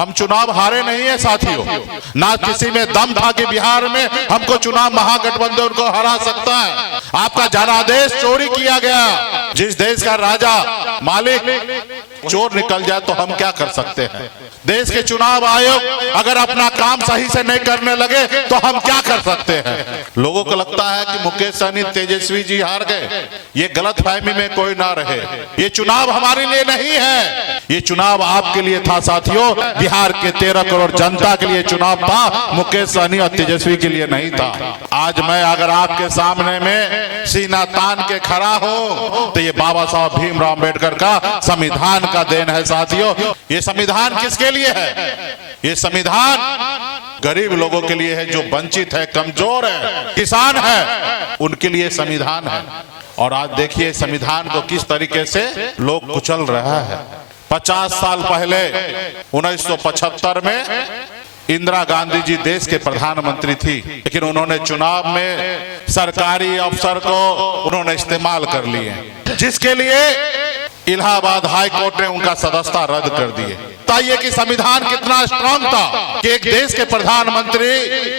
हम चुनाव हारे नहीं है साथियों, ना किसी में दम था कि बिहार में हमको चुनाव महागठबंधन को हरा सकता है। आपका जनादेश चोरी किया गया। जिस देश का राजा मालिक चोर निकल जाए तो हम क्या कर सकते हैं। देश के चुनाव आयोग अगर अपना काम सही से नहीं करने लगे तो हम क्या कर सकते हैं। लोगों को लगता है कि मुकेश सहनी तेजस्वी जी हार गए, ये गलत फहमी में कोई ना रहे। ये चुनाव हमारे लिए नहीं है, ये चुनाव आपके लिए था साथियों। बिहार के 13 करोड़ जनता के लिए चुनाव था, मुकेश सहनी और तेजस्वी के लिए नहीं था। आज मैं अगर आपके सामने में सीना तान के खड़ा हूं तो ये बाबा साहब भीमराव अम्बेडकर का संविधान का देन है साथियों। ये संविधान किसके लिए है? ये संविधान गरीब लोगों के लिए है, जो वंचित है, कमजोर है, किसान है, उनके लिए संविधान है। और आज देखिए संविधान को किस तरीके से लोग कुचल रहा है। 50 साल पहले 1975 में इंदिरा गांधी जी देश के प्रधानमंत्री थी, लेकिन उन्होंने चुनाव में सरकारी अफसर को उन्होंने इस्तेमाल कर लिए, जिसके लिए इलाहाबाद हाई कोर्ट ने उनका सदस्यता रद्द कर दिए। बताइए कि संविधान कितना स्ट्रांग था कि एक देश के प्रधानमंत्री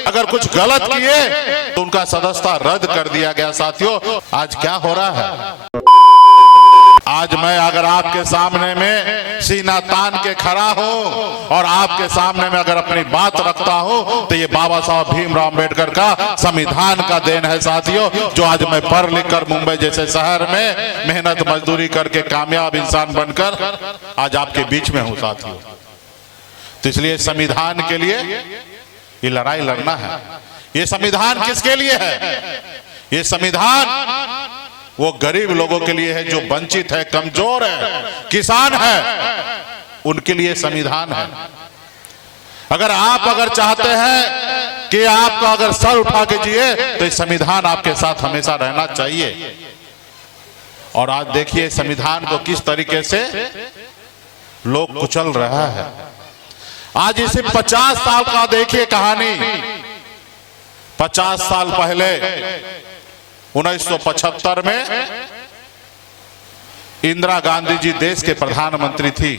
अगर कुछ गलत किए तो उनका सदस्यता रद्द कर दिया गया। साथियों, आज क्या हो रहा है? आज मैं अगर आपके सामने में सीना तान के खड़ा हूं और आपके सामने में अगर अपनी बात रखता हूं तो ये बाबा साहब भीमराव अम्बेडकर का संविधान का देन है साथियों, जो आज मैं पढ़ लिख कर मुंबई जैसे शहर में मेहनत मजदूरी करके कामयाब इंसान बनकर आज आपके बीच में हूं साथियों। तो इसलिए संविधान के लिए ये लड़ाई लड़ना है। ये संविधान किसके लिए है? ये संविधान वो गरीब लोगों के लिए है, जो वंचित है, कमजोर है, किसान है, उनके लिए संविधान है। अगर चाहते हैं कि आपका अगर सर उठा के जिए तो इस संविधान आपके साथ हमेशा रहना चाहिए। और आज देखिए संविधान को किस तरीके से लोग कुचल रहा है। आज इसे 50 साल का देखिए कहानी। 50 साल पहले 1975 में इंदिरा गांधी जी देश के प्रधानमंत्री थी।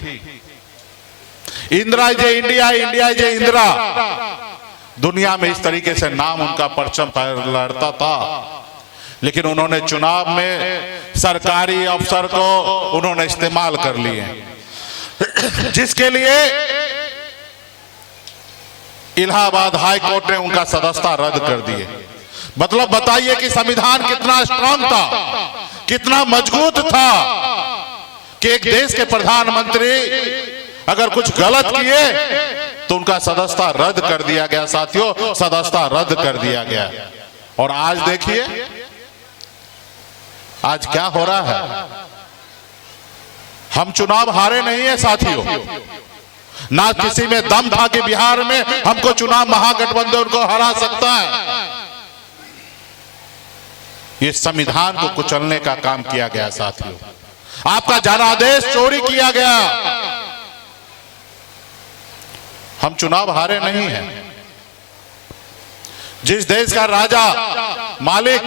इंदिरा जय इंडिया, इंडिया जय इंदिरा, दुनिया में इस तरीके से नाम उनका परचम लहराता था। लेकिन उन्होंने चुनाव में सरकारी अफसर को उन्होंने इस्तेमाल कर लिए, जिसके लिए इलाहाबाद हाई कोर्ट ने उनका सदस्यता रद्द कर दिए। मतलब बताइए कि संविधान कितना स्ट्रांग था, कितना मजबूत था कि एक देश के प्रधानमंत्री अगर कुछ गलत किए तो उनका सदस्यता रद्द कर दिया गया। साथियों, सदस्यता रद्द कर दिया गया। और आज देखिए आज क्या हो रहा है। हम चुनाव हारे नहीं है साथियों, ना किसी में दम था कि बिहार में हमको चुनाव महागठबंधन को हरा सकता है। ये संविधान को कुचलने का काम किया गया साथियों। आपका जनादेश चोरी किया गया। हम चुनाव हारे नहीं हैं। जिस देश का राजा मालिक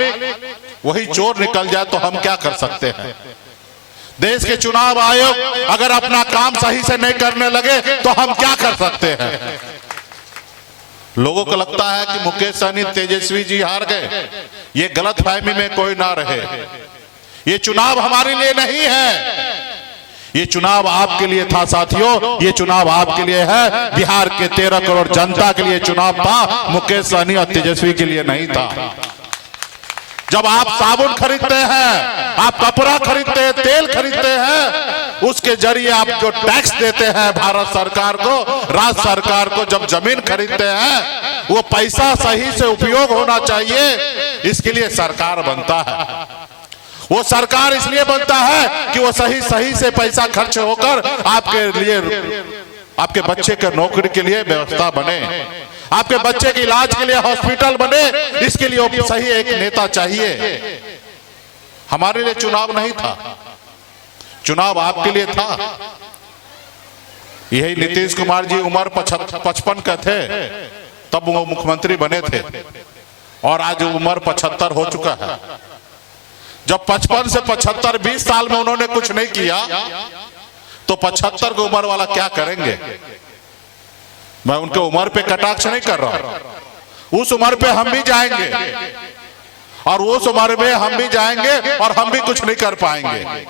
वही चोर निकल जाए तो हम क्या कर सकते हैं। देश के चुनाव आयोग अगर अपना काम सही से नहीं करने लगे तो हम क्या कर सकते हैं। लोगों को लगता है कि मुकेश सहनी तेजस्वी जी हार गए, ये गलत फहमी में कोई ना रहे। ये चुनाव हमारे लिए नहीं है, ये चुनाव आपके लिए था साथियों। ये चुनाव आपके लिए है, बिहार के 13 करोड़ जनता के लिए चुनाव था, मुकेश सहनी और तेजस्वी के लिए नहीं था। जब आप साबुन खरीदते हैं, आप कपड़ा खरीदते हैं, तेल खरीदते हैं, उसके जरिए आप जो टैक्स देते हैं भारत सरकार को, राज्य सरकार को, जब जमीन खरीदते हैं वो पैसा सही से उपयोग होना चाहिए, इसके लिए सरकार बनता है। वो सरकार इसलिए बनता है कि वो सही से पैसा खर्च होकर आपके लिए, आपके बच्चे के नौकरी के लिए व्यवस्था बने, आपके बच्चे के इलाज के लिए हॉस्पिटल बने, इसके लिए सही एक नेता चाहिए। हमारे लिए चुनाव नहीं था, चुनाव आपके लिए था। यही नीतीश कुमार जी उम्र 55 का थे तब वो मुख्यमंत्री बने थे, और आज उम्र 75 हो चुका है। जब 55 से 75 20 साल में उन्होंने कुछ नहीं किया तो 75 की उम्र वाला क्या करेंगे। मैं उनके उम्र पे कटाक्ष नहीं कर रहा, उस उम्र पे हम भी जाएंगे और उस उम्र में हम भी जाएंगे और हम भी कुछ नहीं कर पाएंगे।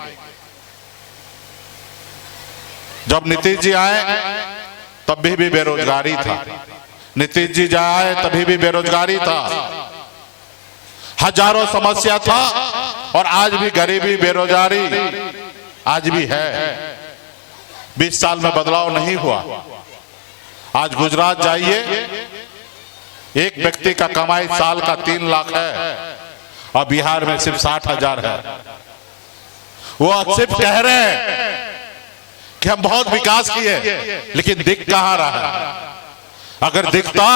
जब नीतीश जी आए तब भी बेरोजगारी था, नीतीश जी आए तभी भी बेरोजगारी था, हजारों समस्या था और आज भी गरीबी बेरोजगारी आज भी है। 20 साल में बदलाव नहीं हुआ। आज गुजरात जाइए, एक व्यक्ति का कमाई साल का 3 लाख है और बिहार में सिर्फ 60,000 है। वो सिर्फ कह रहे हैं कि हम बहुत विकास किए, लेकिन दिख कहां रहा है? अगर दिखता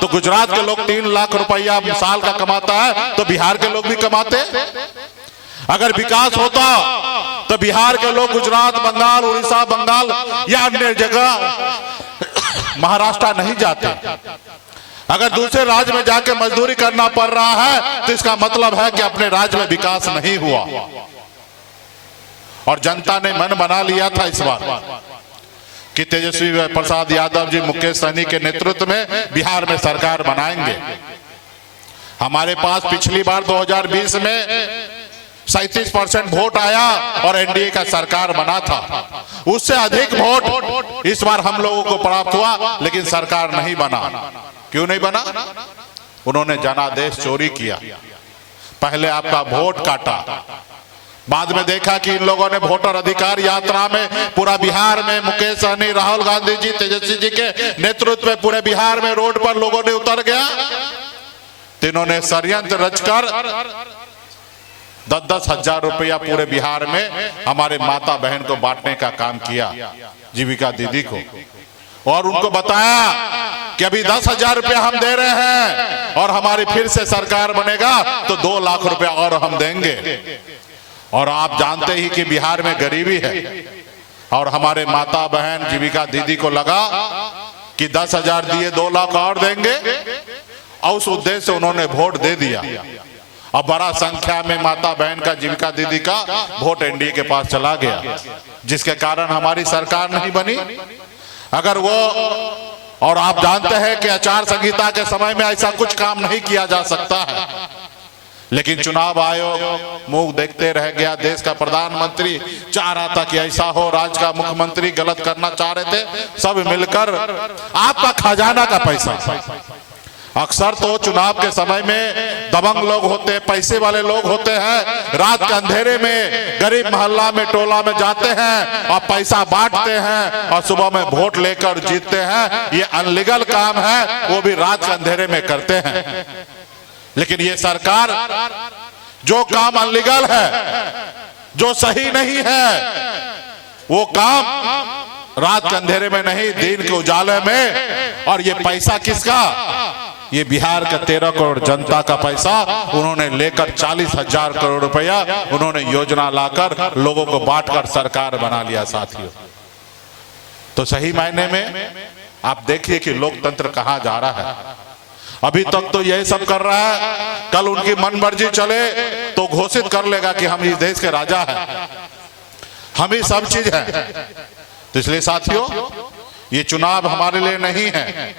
तो गुजरात के लोग 3 लाख रुपया साल का कमाता है तो बिहार के लोग भी कमाते। अगर विकास होता तो बिहार के लोग गुजरात, बंगाल, उड़ीसा, बंगाल या अन्य जगह महाराष्ट्र नहीं जाते। अगर दूसरे राज्य में जाके मजदूरी करना पड़ रहा है तो इसका मतलब है कि अपने राज्य में विकास नहीं हुआ। और जनता ने मन बना लिया था इस बार कि तेजस्वी प्रसाद यादव जी, मुकेश सहनी के नेतृत्व में बिहार में सरकार बनाएंगे। हमारे पास पिछली बार 2020 में 37% वोट आया और एनडीए का सरकार बना था। उससे अधिक वोट इस बार हम लोगों को प्राप्त हुआ, लेकिन सरकार नहीं बना। क्यों नहीं बना? उन्होंने जनादेश चोरी किया। पहले आपका वोट काटा, बाद में देखा कि इन लोगों ने वोटर अधिकार यात्रा में पूरा बिहार में मुकेश सहनी, राहुल गांधी जी, तेजस्वी जी के नेतृत्व में पूरे बिहार में रोड पर लोगों ने उतर गया। तीनों ने षड्यंत्र रचकर 10-10 हजार रुपया पूरे बिहार में हमारे माता बहन को बांटने का काम किया, जीविका दीदी को, और उनको बताया कि अभी 10,000 रुपया हम दे रहे हैं और हमारी फिर से सरकार बनेगा तो 2 लाख रुपया और हम देंगे। और आप जानते ही कि बिहार में गरीबी है और हमारे माता बहन जीविका दीदी को लगा कि 10,000 दिए 2 लाख और देंगे, और उस उद्देश्य से उन्होंने वोट दे दिया। अब बड़ा संख्या में माता बहन का, जीविका दीदी का वोट एनडीए के पास चला गया, जिसके कारण हमारी सरकार नहीं बनी। अगर वो, और आप जानते हैं कि आचार संहिता के समय में ऐसा कुछ काम नहीं किया जा सकता है, लेकिन चुनाव आयोग मुंह देखते रह गया। देश का प्रधानमंत्री चाह रहा था कि ऐसा हो, राज्य का मुख्यमंत्री गलत करना चाह रहे थे, सब मिलकर आपका खजाना का पैसा। अक्सर तो चुनाव के समय में दबंग लोग होते हैं, पैसे वाले लोग होते हैं, रात के अंधेरे में गरीब मोहल्ला में, टोला में जाते हैं और पैसा बांटते हैं और सुबह में वोट लेकर जीतते हैं। ये अनलीगल काम है, वो भी रात के अंधेरे में करते हैं। लेकिन ये सरकार जो काम अनलीगल है, जो सही नहीं है, वो काम रात के अंधेरे में नहीं, दिन के उजाले में। और ये पैसा किसका? ये बिहार का 13 करोड़ जनता का पैसा उन्होंने लेकर 40,000 करोड़ रुपया उन्होंने योजना लाकर लोगों को बांटकर सरकार बना लिया। साथियों, तो सही मायने में आप देखिए कि लोकतंत्र कहां जा रहा है। अभी तक तो यही सब कर रहा है, कल उनकी मनमर्जी चले तो घोषित कर लेगा कि हम इस देश के राजा हैं, हम ही सब चीज है। तो इसलिए साथियों, ये चुनाव हमारे लिए नहीं है।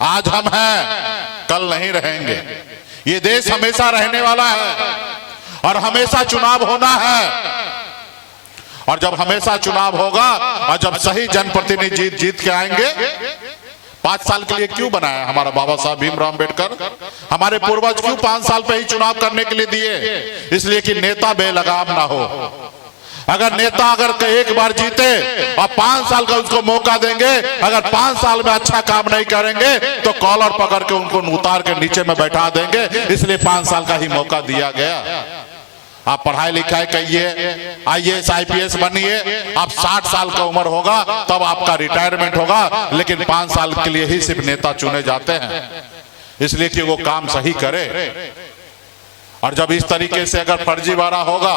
आज हम हैं, कल नहीं रहेंगे। ये देश हमेशा रहने वाला है और हमेशा चुनाव होना है। और जब हमेशा चुनाव होगा और जब सही जनप्रतिनिधि जीत के आएंगे। 5 साल के लिए क्यों बनाया हमारा बाबा साहब भीमराव अम्बेडकर? हमारे पूर्वज क्यों 5 साल पे ही चुनाव करने के लिए दिए? इसलिए कि नेता बेलगाम ना हो। अगर नेता अगर एक बार जीते और 5 साल का उसको मौका देंगे, अगर 5 साल में अच्छा काम नहीं करेंगे तो कॉलर पकड़ के उनको उतार के नीचे में बैठा देंगे। इसलिए 5 साल का ही मौका दिया गया। आप पढ़ाई लिखाई करिए, IAS IPS बनिए, आप 60 साल का उम्र होगा तब आपका रिटायरमेंट होगा। लेकिन 5 साल के लिए ही सिर्फ नेता चुने जाते हैं, इसलिए कि वो काम सही करे। और जब इस तरीके से अगर फर्जीवाड़ा होगा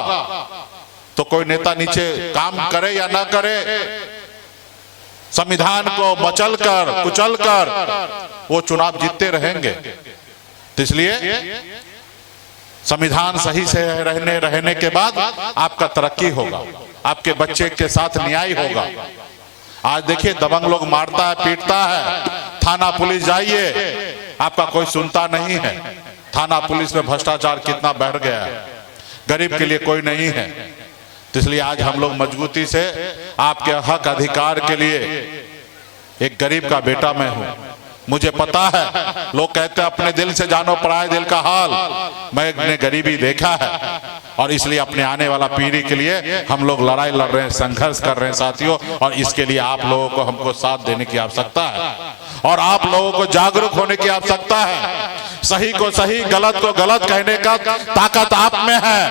तो कोई नेता नीचे काम करे या ना करे, संविधान को मचल कर कुचल कर वो चुनाव जीतते रहेंगे। तो इसलिए संविधान सही से रहने के बाद आपका तरक्की होगा, आपके बच्चे के साथ न्याय होगा, आज देखिए दबंग लोग मारता है, पीटता है, थाना पुलिस जाइए, आपका कोई सुनता नहीं है। थाना पुलिस में भ्रष्टाचार कितना बढ़ गया है, गरीब के लिए कोई नहीं है। तो इसलिए आज हम लोग मजबूती से आपके हक अधिकार के लिए, एक गरीब का बेटा मैं हूं, मुझे पता है, लोग कहते हैं अपने दिल से जानो पराए दिल का हाल, मैंने गरीबी देखा है और इसलिए अपने आने वाला पीढ़ी के लिए हम लोग लड़ाई लड़ रहे हैं, संघर्ष कर रहे हैं साथियों। और इसके लिए आप लोगों को हमको साथ देने की आवश्यकता है और आप लोगों को जागरूक होने की आवश्यकता है। सही को सही, गलत को गलत कहने का ताकत आप में है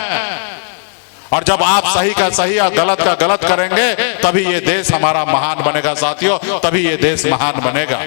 और जब आप सही का सही और गलत का गलत करेंगे तभी ये देश हमारा महान बनेगा साथियों, तभी ये देश महान बनेगा।